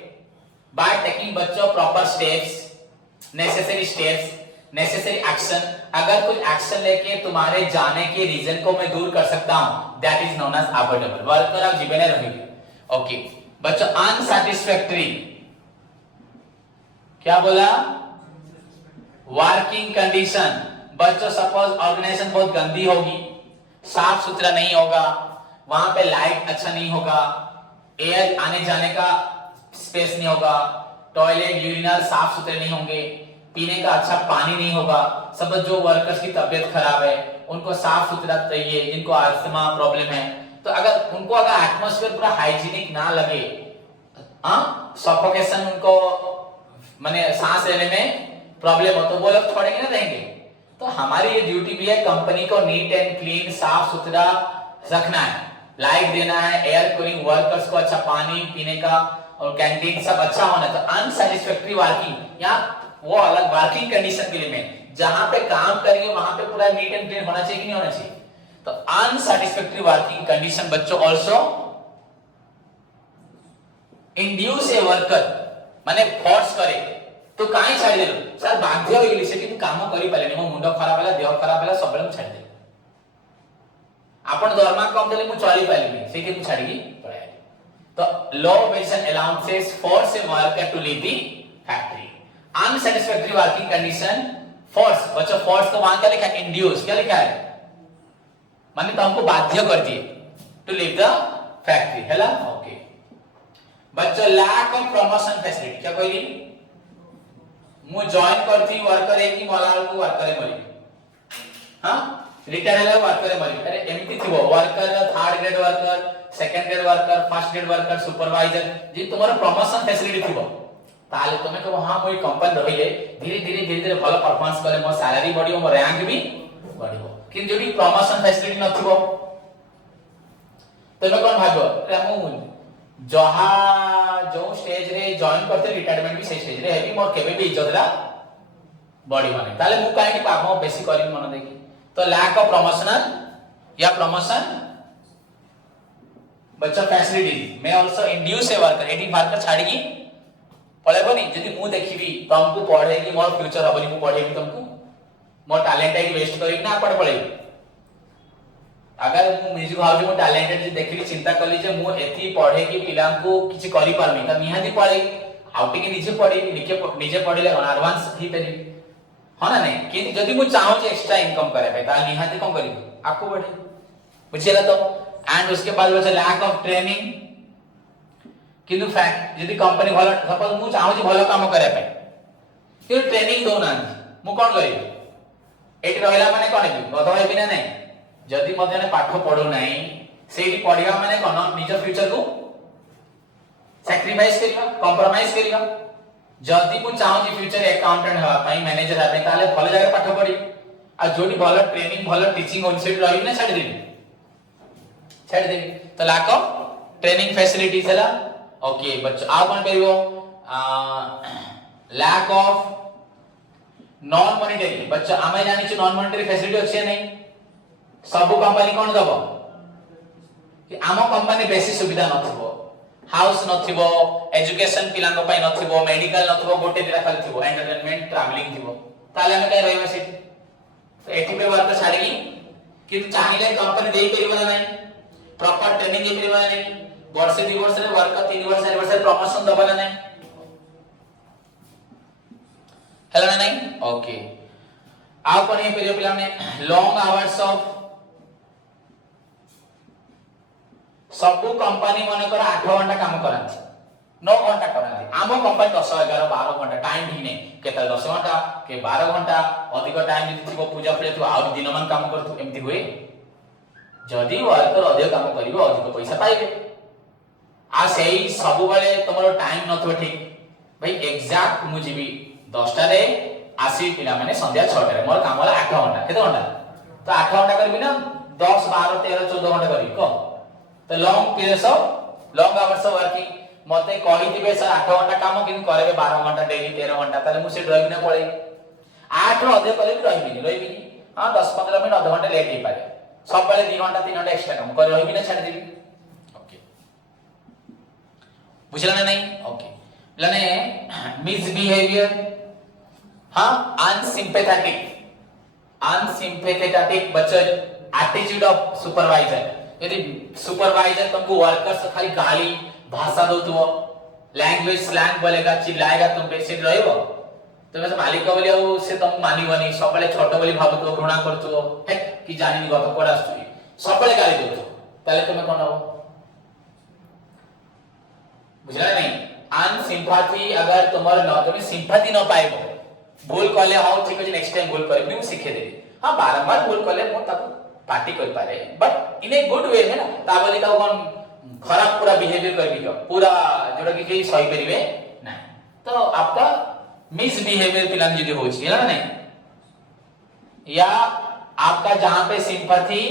by taking बच्चों proper steps, necessary steps, necessary action, अगर कुछ एक्शन लेके तुम्हारे जाने के रीजन को मैं दूर कर सकता हूं, that is known as avoidable. Worker आप जीवन रहेंगे, ओके बच्चों। अनसैटिस्फैक्टरी क्या बोला, वर्किंग कंडीशन, बच्चों सपोज ऑर्गेनाइजेशन बहुत गंदी होगी, साफ सुथरा नहीं होगा, वहां पे लाइट अच्छा नहीं होगा, एयर आने जाने का स्पेस नहीं होगा, टॉयलेट यूरिनल साफ सुथरे नहीं होंगे, पीने का अच्छा पानी नहीं होगा। सब जो वर्कर्स की तबीयत खराब है उनको साफ सुथरा चाहिए, जिनको अस्थमा प्रॉब्लम है, तो अगर उनको अगर एटमॉस्फेयर पूरा हाइजीनिक ना लगे, सफोकेशन उनको माने सांस लेने में प्रॉब्लम हो, तो वो लोग छोड़ेंगे ना रहेंगे। तो हमारी ये ड्यूटी भी है कंपनी को नीट एंड क्लीन, साफ सुथरा रखना है, लाइट देना है, एयर कूलिंग, वर्कर्स को अच्छा पानी पीने का और कैंटीन सब अच्छा होना। तो अनसैटिस्फैक्टरी वर्किंग या वो अलग वर्किंग कंडीशन के लिए में जहां पे काम करेंगे वहां पे पूरा नीट एंड क्लीन होना चाहिए कि नहीं होना चाहिए। तो अनसैटिस्फैक्टरी वर्किंग कंडीशन बच्चों ऑल्सो इंड्यूस ए वर्कर माने फोर्स करे तो काई छाड़ देलो सर बाध्य हो गेली सेठी काम करि पालेनी, मो मुंड खराब होला, देह खराब होला, सब छाड़ दे। आपण दरमा कम देले मु चली पालेनी सेठी मु छाड़ी पळाय। तो low wage and allowances force a worker to leave the factory. Unsatisfactory working condition force, बच्चों फोर्स को वहां क्या लिखा है, इंड्यूस। क्या लिखा है माने तुमको बाध्य कर दिए टू लीव द फैक्ट्री हैला। ओके बच्चों लैक ऑफ प्रमोशन फैसिलिटी। क्या कहली मु जॉइन करती वर्कर है कि मला को वर्कर है मरी, हां रिटायर है वर्कर है मरी। अरे एमती थिबो worker third grade worker, second grade worker, first grade worker, supervisor जी तुम्हारा प्रमोशन फैसिलिटी थिबो ताले तुमे को हां मोई कंपनी रहिले धीरे धीरे भलो परफॉर्मेंस करे, मो सैलरी बढ़ियो, मो रैंक भी बढ़ियो। कि जोडी प्रमोशन फैसिलिटी न थिबो तमे कोन भाबो अरे मु जहा जो स्टेज रे जॉइन करते रिटायरमेंट भी से स्टेज रे हेबी, मोर केबे भी इज्जत ला बॉडी माने ताले मु काहे कि पामो बेसी करी मन देखी। तो लैक ऑफ प्रमोशनल या प्रमोशन बच्चा फैसिलिटी में आल्सो इंड्यूस ए वर्कर। एडी वर्कर छाड़ी की पळेबनी जदी मु देखिबी तुमको पढे कि मोर फ्यूचर हबनी, मु पढेबी तुमको मोर टैलेंट है वेस्ट करी ना पढ पळेबी। अगर मु म्यूजिक हाउस मु टैलेंटेड जे देखली चिंता करली जे मु एथि पढे कि पिला को किछि करि परमी त निहाती पढे आउटी के नीचे पढे निजे पढिले एडवांस ही पेरी हां ना नहीं कि जदी मु चाहू जे एक्स्ट्रा इनकम करे भाई ता निहाती कोन करी आपको बढ़े बुझिला। तो एंड उसके बाद बचे लैक ऑफ ट्रेनिंग। किंतु फैक्ट यदि कंपनी भलो सपोज मु चाहू जे भलो काम करे भाई कि ट्रेनिंग दो ना मु कोन करी एटी रहला माने कोन कि गध हेबी ना नहीं। जदि मते पाठ पढो नाही सेही पढिया माने कोन निज फ्यूचर को सैक्रिफाइस करिवा, कॉम्प्रोमाइज करिवा। जदि मु चाहू जे फ्यूचर अकाउंटेंट हवा पई, मैनेजर हवा पई ताले भलो जगह पाठ पढी आ जोडी भलो ट्रेनिंग भलो टीचिंग ओनसेट रही ना छाड़ देबी छाड़ देबी। तो लैक ऑफ ट्रेनिंग फैसिलिटीज हला। ओके बच्चों आ कोन करिवो लैक ऑफ नॉन मॉनेटरी। बच्चों आमे जानि छु नॉन मॉनेटरी फैसिलिटी अछि नहीं सब कंपनी कोन दबो कि आमो कंपनी बेसी सुविधा नथिबो, हाउस नथिबो, एजुकेशन पिलांग पई नथिबो, मेडिकल नथिबो, गोटे दिरा खाली थिबो, एंटरटेनमेंट ट्रैवलिंग थिबो ताले हम कहि रहबो सेठी। तो एठी पे वर्क छाड़ीगी कि चाहिले कंपनी देई परिबो ना नहीं, प्रॉपर ट्रेनिंग देई परिबो ना नहीं, वर्ष 2 वर्ष रे वर्क 3 वर्ष 4 वर्ष रे प्रमोशन दबो ना नहीं हेलो ना नहीं। ओके आ कोन हे परियो पिला में लॉन्ग आवर्स ऑफ सब कंपनी मन कर 8 घंटा काम करांती 9 घंटा करांती। आमो कंपनी 10 11 12 घंटा टाइम ही नहीं केता 10 घंटा के 12 घंटा अधिक टाइम जति थिबो पूजा पूजा तो आउ दिन मन काम करतु एमती होए। जदी वर्कर अधिक काम करिवो अधिक पैसा पाइबे आ सेही सब बेले तमरो टाइम नथो ठीक भाई एग्जैक्ट मु जीबी 10 टा रे आसी पिला माने संध्या 6 टा रे मोर काम होला 8 घंटा केते घंटा तो 8 घंटा करबी ना 10 12 13 14 घंटा करबी को। तो long periods of long hours of working मते कहि दिबे सर 8 घंटा काम किन करबे 12 घंटा डेली 13 घंटा ताले मु से ड्राइव ना पळै 8 रो अधिक कले रहिबी हां 10 15 मिनिट आधा घंटा लेट ही पारे सब बेले 2 घंटा 3 घंटा एक्स्ट्रा काम कर रहिबी ना छाड़ देबी। ओके बुझला ना नहीं। ओके लने मिसबिहेवियर हां अनसिंपैथेटिक बच्चा एटीट्यूड ऑफ सुपरवाइजर। यदि सुपरवाइजर तुमको वर्कर्स खाली गाली भाषा दोतुओ लैंग्वेज स्लैंग बोलेगा चिल्लाएगा तुम पे से रहइबो तुम से मालिक बोली आ से तुम मानिबनी सबले छोट बोली भाबतो घृणा करतो हे कि जानिनी गत कोड आसुई सबले गाली दोतो ताले तुम कोन हो बुझला नहीं। अनसिंपैथी अगर तुम्हारे न तुम सिंपैथी न पाइबो भूल कले हाउ ठीक अछि नेक्स्ट टाइम भूल करबी मु सिखे देबी हां बारंबार भूल कले मु ताको पार्टी कर पारे but in a good way है ना ता बोली का कोन खराब पूरा बिहेवियर करबी जो पूरा जोड़ा कि केही सही परिवे ना। तो आपका मिसबिहेवियर पिलान जदी होछि है ना नहीं या आपका जहां पे सिंपैथी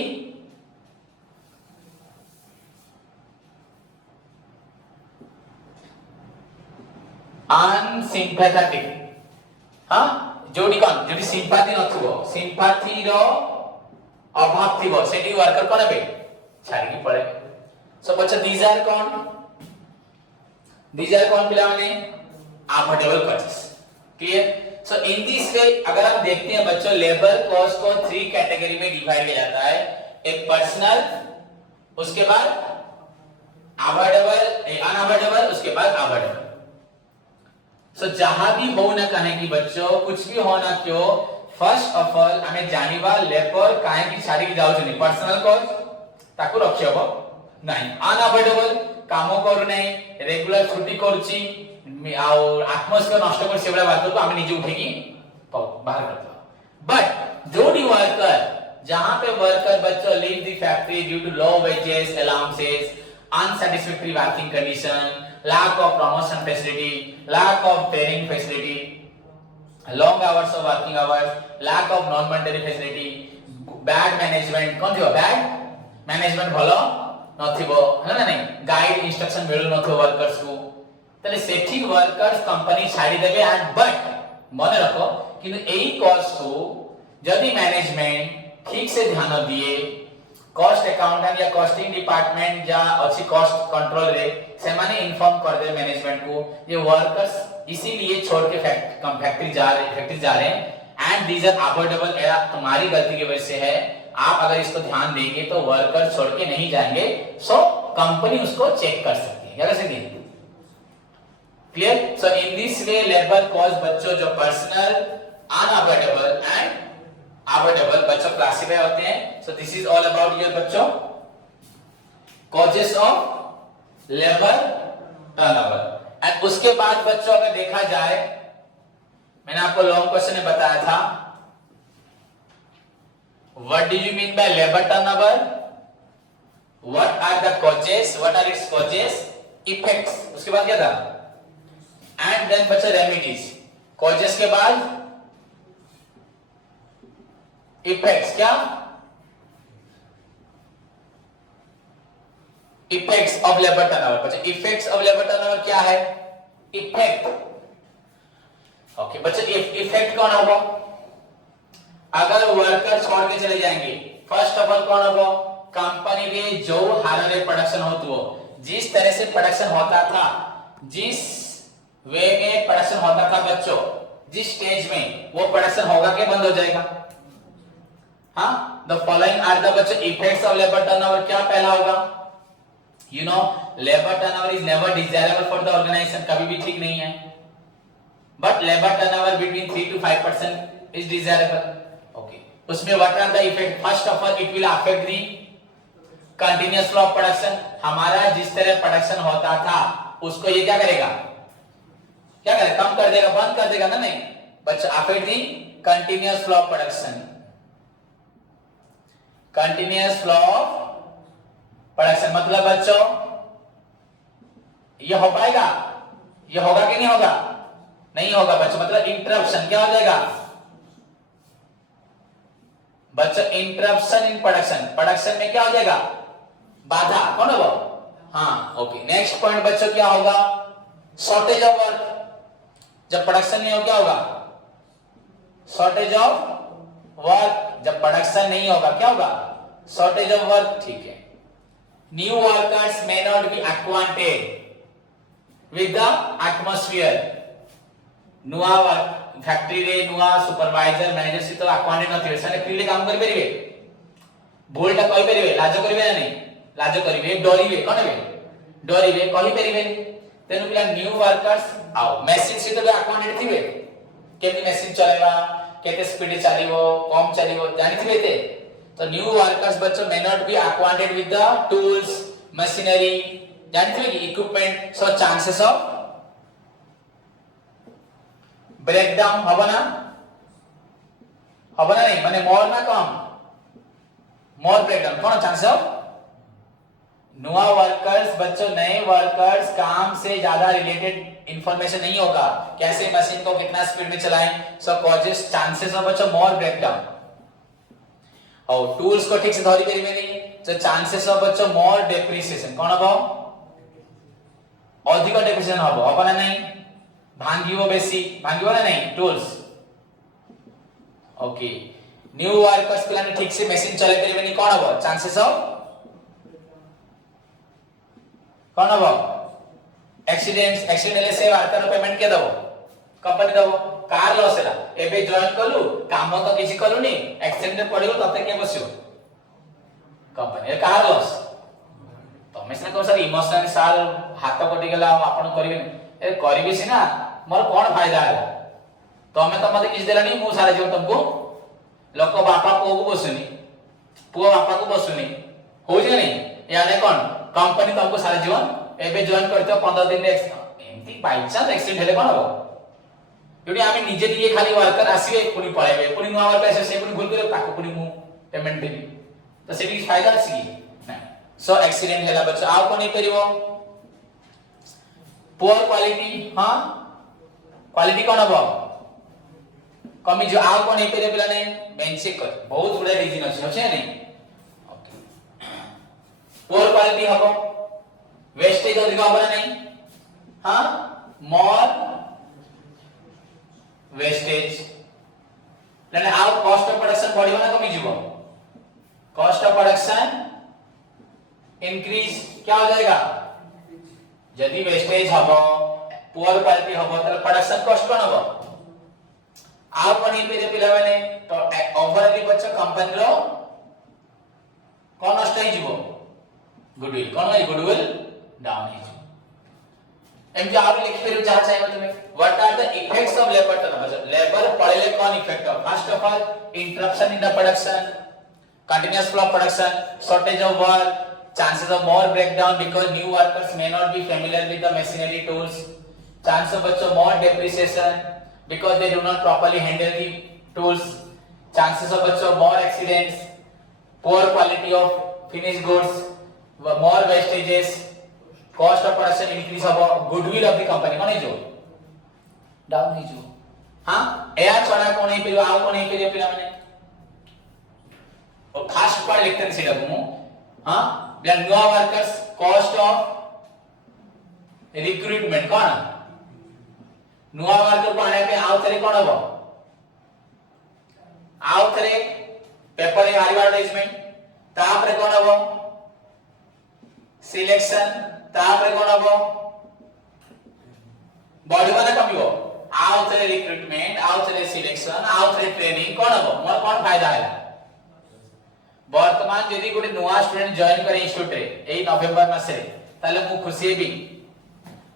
अनसिंपैथेटिक, हाँ जोडी कौन जोडी सिंपैथी नथिबो सिंपैथी रो अभाव थिबो सेठी वर्कर कोन बे छाड़ी पड़े। सो बच्चा दीज आर कौन पिला माने affordable causes. Clear. So in this वे अगर आप देखते हैं बच्चों लेबर कॉस्ट को 3 कैटेगरी में डिवाइड किया जाता है, एक पर्सनल, उसके बाद अवॉइडेबल अनअवॉइडेबल, उसके बाद अवॉइडेबल। सो जहां भी हो ना कहे कि बच्चों कुछ भी हो ना क्यों फर्स्ट ऑफ ऑल हमें जानिबा लेबर काहे की छाड़ी की जाउ छनी पर्सनल कॉस्ट ताको रखियबो नहीं, अनअवॉइडेबल कामो करू नहीं, रेगुलर छुट्टी करूची और एटमॉस्फेयर नष्ट कर सेबला बात को हम निजे उठे की बाहर करता। बट जो डी वर्कर जहां पे वर्कर बच्चों leave the factory due to low wages, allowances, unsatisfactory working condition, lack of promotion facility, lack of training facility, long hours of working hours, lack of non monetary facility, bad management, कौन थियो bad management भलो नथिबो है ना नहीं, guide instruction मिलु नथो workers को, तले सेठी वर्कर्स कंपनी छाड़ी देबे। एंड बट मन रखो कि एई कॉस्ट को जदि मैनेजमेंट ठीक से ध्यान दिए, कॉस्ट अकाउंटेंट या कॉस्टिंग डिपार्टमेंट या अच्छी कॉस्ट कंट्रोल रे से माने इन्फॉर्म कर दे मैनेजमेंट को ये वर्कर्स इसीलिए छोड़ के फैक्ट्री जा रहे हैं एंड दीज आर अवॉइडेबल, तुम्हारी गलती की वजह से है, आप अगर इसको ध्यान देंगे तो वर्कर छोड़ के नहीं जाएंगे। सो कंपनी उसको चेक कर सकती है, क्या कर सकती है। Clear. So in this way labour cost बच्चों जो पर्सनल, अनअवॉइडेबल एंड अवॉइडेबल बच्चों क्लासिफाई होते हैं। So this is all about your बच्चों causes of labour turnover. And उसके बाद बच्चों अगर देखा जाए, मैंने आपको लॉन्ग क्वेश्चन में बताया था what do you mean by labour turnover, what are the causes, what are its causes, effects, उसके बाद क्या था एंड देन बच्चा रेमेडीज। कॉजेस के बाद इफेक्ट्स, क्या इफेक्ट्स ऑफ लेबर टर्नओवर। बच्चा इफेक्ट्स ऑफ लेबर टर्नओवर क्या है, इफेक्ट। ओके बच्चा इफेक्ट कौन होगा अगर वर्कर छोड़ के चले जाएंगे। फर्स्ट ऑफ ऑल कौन होगा, कंपनी में जो हार में प्रोडक्शन होती हो, जिस तरह से प्रोडक्शन होता था, जिस वे में प्रोडक्शन होता था बच्चों, जिस स्टेज में वो प्रोडक्शन होगा के बंद हो जाएगा। हाँ, द फॉलोइंग आर द बच्चों इफेक्ट्स ऑफ लेबर टर्नओवर। क्या पहला होगा, you know labour turnover is never desirable for the organisation, कभी भी ठीक नहीं है, but labour turnover between 3 to 5% is desirable. Okay, उसमें what are the effect, first of all it will affect the continuous flow of production. हमारा जिस तरह production होता था उसको ये क्या करेगा, क्या करेगा, कम कर देगा, बंद कर देगा ना, नहीं बच्चा affect the continuous flow of production, continuous flow of production. मतलब बच्चों ये हो पाएगा, ये होगा कि नहीं होगा, नहीं होगा बच्चों, मतलब इंटरप्शन क्या हो जाएगा बच्चों, इंटरप्शन इन प्रोडक्शन, प्रोडक्शन में क्या हो जाएगा, बाधा, कौन होगा, हाँ ओके। नेक्स्ट पॉइंट बच्चों क्या होगा, शॉर्टेज ऑफ वर्क। जब प्रोडक्शन नहीं हो क्या होगा, शॉर्टेज ऑफ वर्क। जब प्रोडक्शन नहीं होगा क्या होगा, शॉर्टेज ऑफ वर्क, ठीक है। New workers may not be acquainted with the atmosphere. नुआ फैक्ट्री रे नुआ सुपरवाइजर मैनेजर सहित एक्वांटेड नथिबे, से फ्रीली काम करि परिबे, भूलटा कहि परिबे, लाज करिबे ना नहीं, लाज करिबे, डरिबे, कोन हेबे डरिबे, कहि परिबे। तेनु पिला न्यू वर्कर्स आओ मशीन सहित भी एक्वांटेड थिबे, केति मशीन चलेबा, केते स्पीड चलिबो, कम चलिबो जानिथिबे ते। तो न्यू वर्कर्स बच्चों may not be acquainted with the tools, machinery, जानिथिबे कि equipment. So chances of breakdown हबो ना नहीं, माने मोर ना कम, मोर ब्रेकडाउन, कौन चांसेस ऑफ नुआ वर्कर्स बच्चों, नए वर्कर्स काम से ज्यादा रिलेटेड इंफॉर्मेशन नहीं होगा, कैसे मशीन को कितना स्पीड में चलाएं। सो कॉजेस चांसेस ऑफ बच्चों मोर ब्रेकडाउन, हाउ टूल्स को ठीक से धरि परिबेनी तो चांसेस ऑफ बच्चो मोर डेप्रिसिएशन कोन हो अधिक डेप्रिसिएशन हो ना नहीं भांगिबो बेसी भांगिबो ना नहीं टूल्स ओके न्यू वर्कर्स पिलाने ठीक से मशीन चले परिबेनी कोन हो चांसेस ऑफ कोन हो एक्सीडेंट से वर्कर पेमेंट के दबो कंपनी दबो कार लॉस हैला एबे जॉइन कलु काम तो किछि कलुनी एक्सीडेंट पडिगो तते के बसियो कंपनी कार लॉस तमे सिना को सर इमोशनल साल हाथ कटि गेला आपण करिवे ए करिवे सिना मोर कोन फायदा हैला तमे तो मते किछ देलानी मु सारा जीवन तुमको लोक बापा को बसुनी पुओ बापा को बसुनी हो जे नहीं याने कोन कंपनी तुमको सारा जीवन एबे जॉइन करतो 15 दिन एमती बाय चांस एक्सीडेंट हेले कोन हो योडी आमी निजे दिए खाली वर्कर आसीबे पुनी पळेबे पुनी नुवा वर्कर आसे से पुनी भूल करे ताको पुनी मु पेमेंट देबी तो सेठी फायदा आसी ना सो एक्सीडेंट हेला बच्चा आउ कोनी करिवो पुअर क्वालिटी हां क्वालिटी कोन हो कमी जो आउ कोनी करे पिला नै बेंचे कर बहुत गुडा रीजन अछि नै ओके पुअर क्वालिटी हबो वेस्टेज अधिक हबो नहीं हां मोर वेस्टेज लेने आउ कॉस्ट ऑफ प्रोडक्शन बढ़िबो ना कमी जीवो कॉस्ट ऑफ प्रोडक्शन इंक्रीज क्या हो जाएगा यदि वेस्टेज हबो पुअर क्वालिटी हबो त प्रोडक्शन कॉस्ट कोन हबो आउ कोनी पे जे पिला माने तो ओवरऑल बच्चा कंपनी रो कोन नष्ट ही जीवो गुडविल कोन है गुडविल डाउन ही एमजे आप लिख फेर चाह चाहिए तुम्हें what are the effects of labour turnover labour पड़ेले कौन effect of first of all interruption in the production continuous flow of production shortage of work chances of more breakdown because new workers may not be familiar with the machinery tools chance of bachcho more depreciation because they do not properly handle the tools chances of bachcho more accidents poor quality of finished goods more wastages cost of production increase of goodwill of the company कोन जो down ही जो हां एया छोड़ा कोन ही pillow आउ कोन ही pillow पिला माने और खास part लिखते हैं सीधा को हां then new workers cost of recruitment कोन नुवा वर्कर को आने पे आउ तरे कोन हो आउ तरे पेपर एडवर्टाइजमेंट तापरे कोन हो सिलेक्शन तापरे कोन हो बॉडी माने कमियो आउ तरे रिक्रूटमेंट आउ तरे सिलेक्शन आउ तरे ट्रेनिंग कोन हो मोर कोन फायदा है वर्तमान यदि गोटे नुवा स्टूडेंट जॉइन करे इंस्टीट्यूट रे एई नवंबर मासे ताले मु खुशी हेबी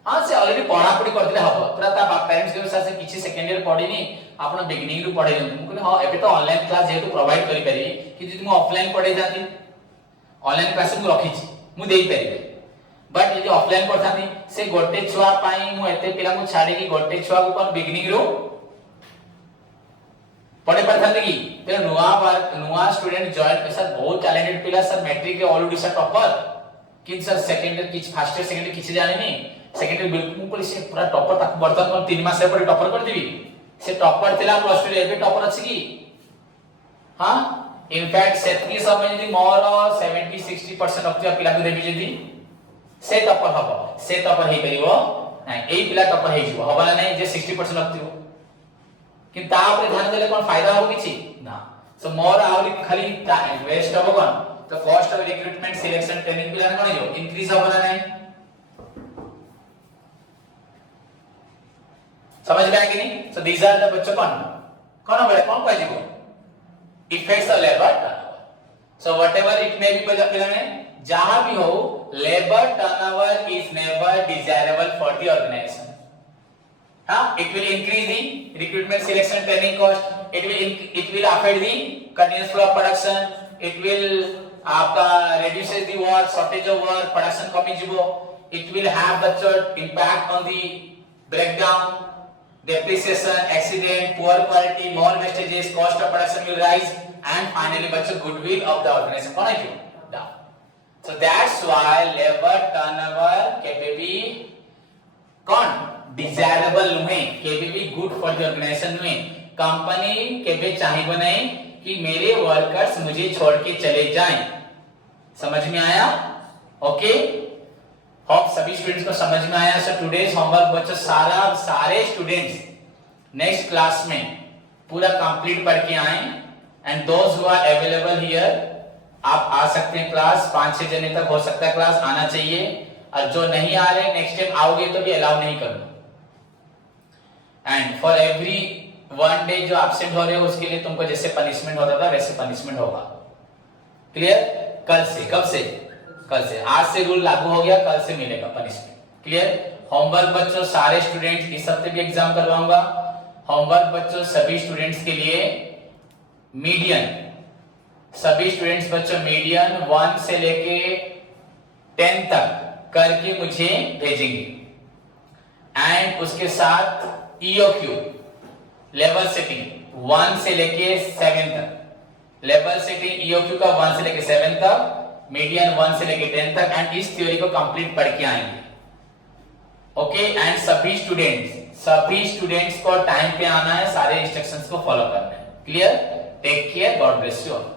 हां से ऑलरेडी पढ़ा पढ़ी करथिले हबो पूरा ता पेरेंट्स के साथ किछि सेकंड ईयर पढिनी आपण बिगिनिंग रु पढै मु कहले हां एबे तो ऑनलाइन क्लास जेतु प्रोवाइड करि पारि कि जदि मु ऑफलाइन पढै जाती ऑनलाइन क्लास मु रखी छी मु देई पारि बट यदि ऑफलाइन पढाती से गोटे छुआ पाई मु एते पिला मु छाडी कि गोटे छुआ को कोन बिगिनिंग रु पढ़े पड़थांते कि ते नुवा स्टूडेंट जॉइन के साथ बहुत टैलेंटेड पिला सर मैट्रिक के ऑल ओडिशा टॉपर कि सर सेकंड ईयर किछ फर्स्ट ईयर सेकंड ईयर किछ जाने नहीं सेकंड ईयर बिल्कुल को से पूरा टॉपर तक वर्तमान कोन 3 मास पर टॉपर कर देबी से टॉपर थिला प्लस 2 एबे टॉपर अछि कि हां इनफैक्ट सेतकी समय यदि मोर 70-60% ऑफ पिला को देबी यदि से टॉपर हबो से टॉपर हे परिबो नै एई पिला टॉपर हे जिवो हबला नै जे 60% ऑफ कि तापरे ध्यान देले कोन फायदा हो किछि ना सो मोर आवरी खाली वेस्ट हो कोन तो cost of recruitment selection training पिला कोन जो इंक्रीज हो ना नहीं समझ में आ कि नहीं सो दीस आर द बच्चों कोन बड़े कोन कहै जिवो effects of labour turnover so whatever it may be पिला ने जहां भी हो labour turnover is never desirable for the organisation it will increase the recruitment selection training cost it will affect the continuous flow of production it will आपका reduces the work shortage of work production कमी जिवो it will have the impact on the breakdown depreciation accident poor quality more wastages cost of production will rise and finally बच्चों goodwill of the organization कौन है जो down so that's why labor turnover can be कौन desirable नुहे केबे भी good for the organisation नुहे company केबे चाहिबो नै कि मेरे वर्कर्स मुझे छोड़ के चले जाएं। समझ में आया? ओके, होप सभी स्टूडेंट्स को समझ में आया। सो टुडेज होमवर्क बच्चों सारे स्टूडेंट्स नेक्स्ट क्लास में पूरा कंप्लीट पढ़ के आए। And those who are available here, आप आ सकते हैं क्लास, 5-6 जने तक हो सकता है क्लास, आना चाहिए। और जो नहीं आ रहे नेक्स्ट टाइम आओगे तो भी अलाउ नहीं करूंगा। एंड फॉर एवरी 1 डे जो एब्सेंट हो रहे हो उसके लिए तुमको जैसे पनिशमेंट होता था वैसे पनिशमेंट होगा। क्लियर? कल से, कब से? कल से। आज से रूल लागू हो गया, कल से मिलेगा पनिशमेंट। क्लियर? होमवर्क बच्चों सारे स्टूडेंट्स, इस हफ्ते भी एग्जाम करवाऊंगा। होमवर्क बच्चों सभी स्टूडेंट्स के लिए मीडियन, सभी स्टूडेंट्स बच्चों मीडियन 1 से लेके 10 तक करके मुझे भेजेंगे। एंड उसके साथ EOQ लेवल सेटिंग 1 से लेके 7 तक, लेवल सेटिंग EOQ का 1 से लेके 7 तक, मीडियन 1 से लेके 10 तक। एंड इस थ्योरी को कंप्लीट पढ़ के आएंगे। ओके, एंड सभी स्टूडेंट्स को टाइम पे आना है, सारे इंस्ट्रक्शंस को फॉलो करना है। Clear? Take care, God bless you all.